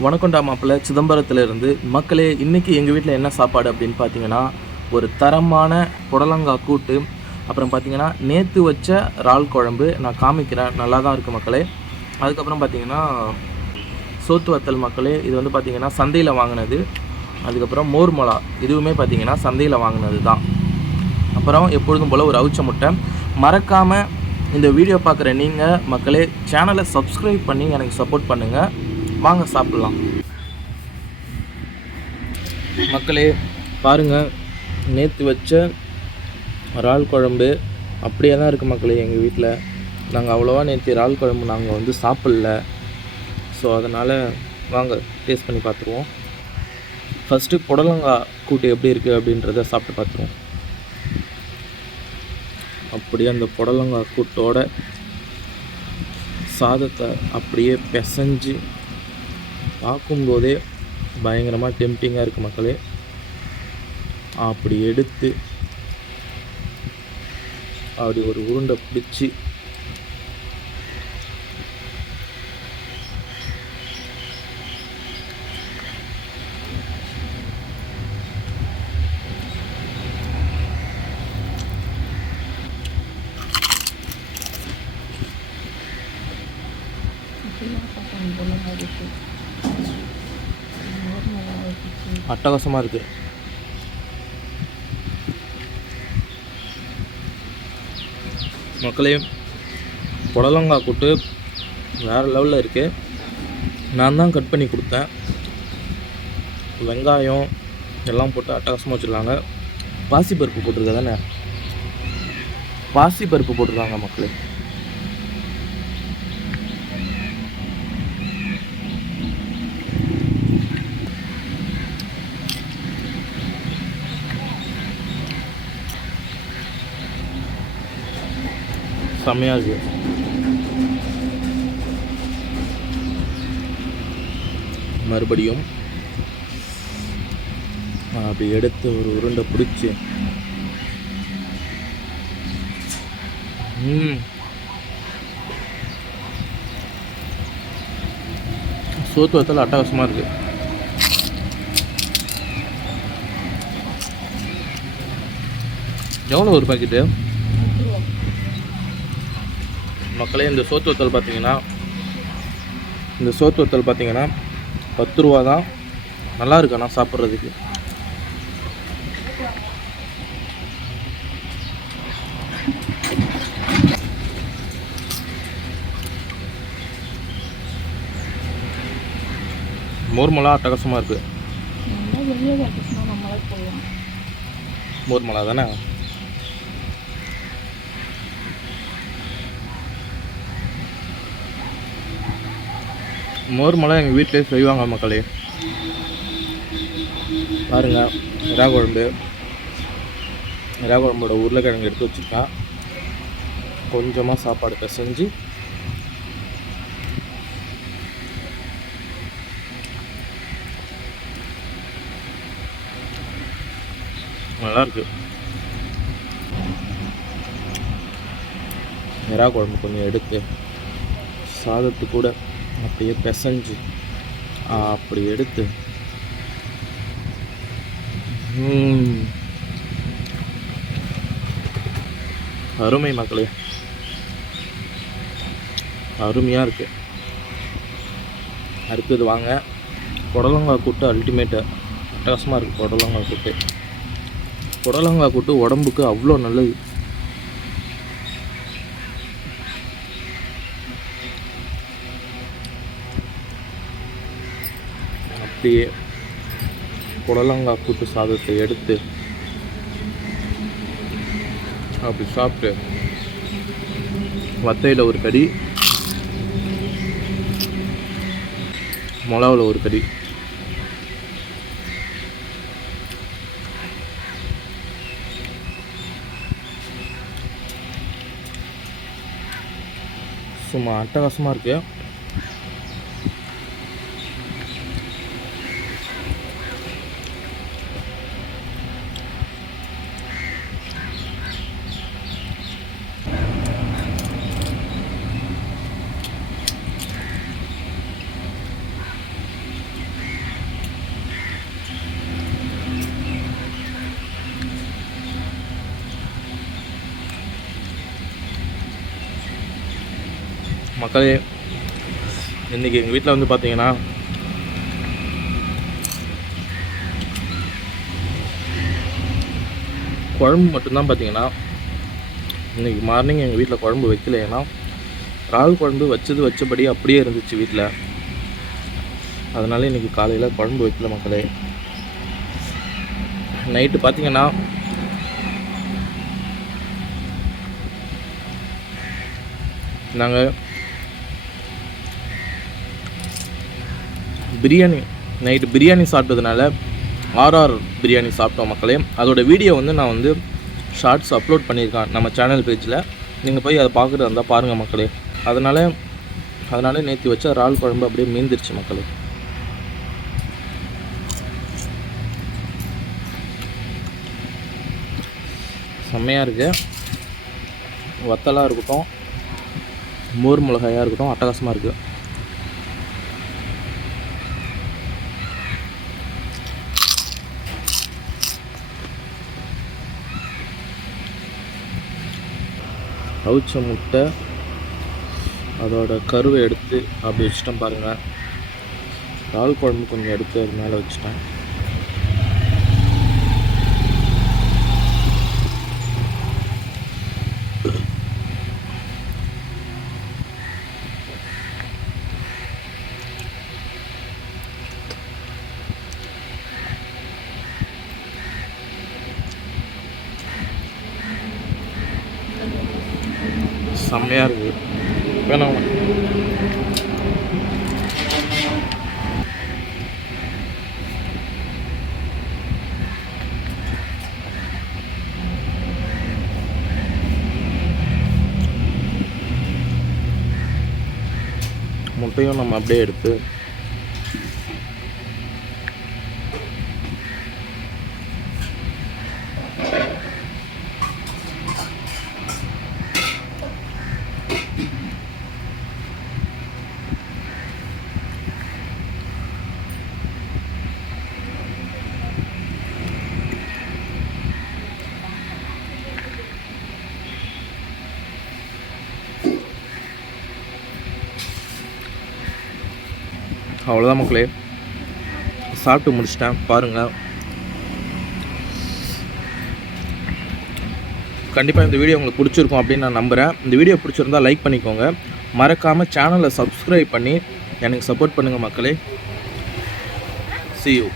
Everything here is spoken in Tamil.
வணக்கம்டா மாப்பிள்ளை. சிதம்பரத்துலேருந்து மக்களே இன்றைக்கி எங்கள் வீட்டில் என்ன சாப்பாடு அப்படின்னு பார்த்தீங்கன்னா ஒரு தரமான புடலங்காய் கூட்டு. அப்புறம் பார்த்தீங்கன்னா நேற்று வச்ச இறால் குழம்பு. நான் காமிக்கிறேன் நல்லா தான் இருக்குது மக்களே. அதுக்கப்புறம் பார்த்தீங்கன்னா சோத்து வத்தல் மக்களே இது வந்து பார்த்திங்கன்னா சந்தையில் வாங்கினது. அதுக்கப்புறம் மோர் மொளா இதுவுமே பார்த்தீங்கன்னா சந்தையில் வாங்கினது தான் அப்புறம் எப்பொழுதும் போல் ஒரு அவிச்ச முட்டை. மறக்காமல் இந்த வீடியோ பார்க்குற நீங்கள் மக்களே சேனலை சப்ஸ்கிரைப் பண்ணி எனக்கு சப்போர்ட் பண்ணுங்கள் வாங்க சாப்பிட்லாம். மக்களே பாருங்கள் நேற்று வச்ச இறால் குழம்பு அப்படியே தான் இருக்குது மக்களே எங்கள் வீட்டில் நாங்கள் அவ்வளோவா நேற்று இறால் குழம்பு நாங்கள் வந்து சாப்பிடல. ஸோ அதனால் வாங்க டேஸ்ட் பண்ணி பார்த்துருவோம் ஃபஸ்ட்டு புடலங்காய் கூட்டு எப்படி இருக்குது அப்படின்றத சாப்பிட்டு பார்த்துருவோம் அப்படியே அந்த புடலங்காய் கூட்டோட சாதத்தை அப்படியே பிசைஞ்சு பார்க்கும்போதே பயங்கரமாக டெம்டிங்காக இருக்குது மக்களே. அப்படி எடுத்து அப்படி ஒரு உருண்டை பிடிச்சி அட்டகாசமாக இருக்குது மக்களே புடலங்காய் கூட்டு வேறு லெவலில் இருக்குது நான் தான் கட் பண்ணி கொடுத்தேன். வெங்காயம் எல்லாம் போட்டு அட்டகாசமாக வச்சுருக்காங்க. பாசிப்பருப்பு போட்டிருக்க தானே? பாசிப்பருப்பு போட்டிருக்காங்க மக்களே. செம்மையாக இருக்குது மறுபடியும் அப்படி எடுத்து ஒரு உருண்டை பிடிச்சி சோத்து வத்தல் அட்டகாசமாக இருக்குது எவ்வளோ ஒரு பாக்கெட்டு மக்களே இந்த சோத்து வத்தல் பார்த்தீங்கன்னா இந்த சோத்து வத்தல் பார்த்தீங்கன்னா பத்து ரூபா தான். நல்லா இருக்கு ஆனால் சாப்பிட்றதுக்கு. மோர் மிளகா அட்டகாசமாக இருக்குது வெளியே கட்டுச்சுன்னா நம்மளே போடலாம் மோர் மிளகா தானே? மோர் மலை எங்கள் வீட்டிலே செய்வாங்க மக்களே. பாருங்கள் இறா குழம்பு. இறா குழம்போட உருளைக்கிழங்கு எடுத்து வச்சுருக்கேன். கொஞ்சமாக சாப்பாடு பிசைஞ்சு. நல்லாயிருக்கு இறா குழம்பு கொஞ்சம் எடுத்து சாதத்து கூட அப்படியே பிசைஞ்சு அப்படி எடுத்து அருமை மக்களே. அருமையாக இருக்கு. அடுத்தது வாங்க. புடலங்காய் கூட்டு அல்டிமேட்டு அட்டகாசமாக இருக்குது புடலங்காய் கூட்டு. புடலங்காய் கூட்டு உடம்புக்கு அவ்வளோ நல்லது. அப்படியே புடலங்காய் கூட்டு சாதத்தை எடுத்து அப்படி சாப்பிட்டு வத்தையில் ஒரு கடி மிளகாவில் ஒரு கடி. சும்மா அட்டகாசமாக இருக்கு மக்களே இன்றைக்கி எங்கள் வீட்டில் வந்து பார்த்தீங்கன்னா குழம்பு மட்டும்தான் பார்த்தீங்கன்னா இன்றைக்கி மார்னிங் எங்கள் வீட்டில் குழம்பு வைக்கல ஏன்னா இறால் குழம்பு வச்சது வச்சபடி அப்படியே இருந்துச்சு வீட்டில் அதனால் இன்றைக்கி காலையில் குழம்பு வைக்கல மக்களே. நைட்டு பார்த்தீங்கன்னா நாங்கள் பிரியாணி நைட்டு பிரியாணி சாப்பிட்டதுனால ஆர்ஆர் பிரியாணி சாப்பிட்டோம் மக்களே. அதோட வீடியோ வந்து நான் வந்து ஷார்ட்ஸ் அப்லோட் பண்ணியிருக்கேன் நம்ம சேனல் பேஜில் நீங்கள் போய் அதை பார்க்குறது இருந்தால் பாருங்கள் மக்களே. அதனால் அதனால் நேற்று வச்ச இறால் குழம்பு அப்படியே மீந்துருச்சு மக்களே. செம்மையாக இருக்குது வத்தலாக இருக்கட்டும் மோர் மிளகாயாக இருக்கட்டும் அட்டகாசமாக இருக்குது அவிச்ச முட்டை அதோட கருவை எடுத்து அப்படி வச்சுட்டேன் பாருங்கள் இறால் குழம்பு கொஞ்சம் எடுத்து அது மேலே வச்சுட்டேன். செம்மையாக இருக்குது வேணாம் முட்டையும் நம்ம அப்படியே எடுத்து அவ்வளோதான் மக்களே. சாப்பிட்டு முடிச்சிட்டேன். பாருங்கள் கண்டிப்பாக இந்த வீடியோ உங்களுக்கு பிடிச்சிருக்கும் அப்படின்னு நான் நம்புகிறேன் இந்த வீடியோ பிடிச்சிருந்தா லைக் பண்ணிக்கோங்க. மறக்காமல் சேனலை சப்ஸ்கிரைப் பண்ணி எனக்கு சப்போர்ட் பண்ணுங்கள் மக்களே. C you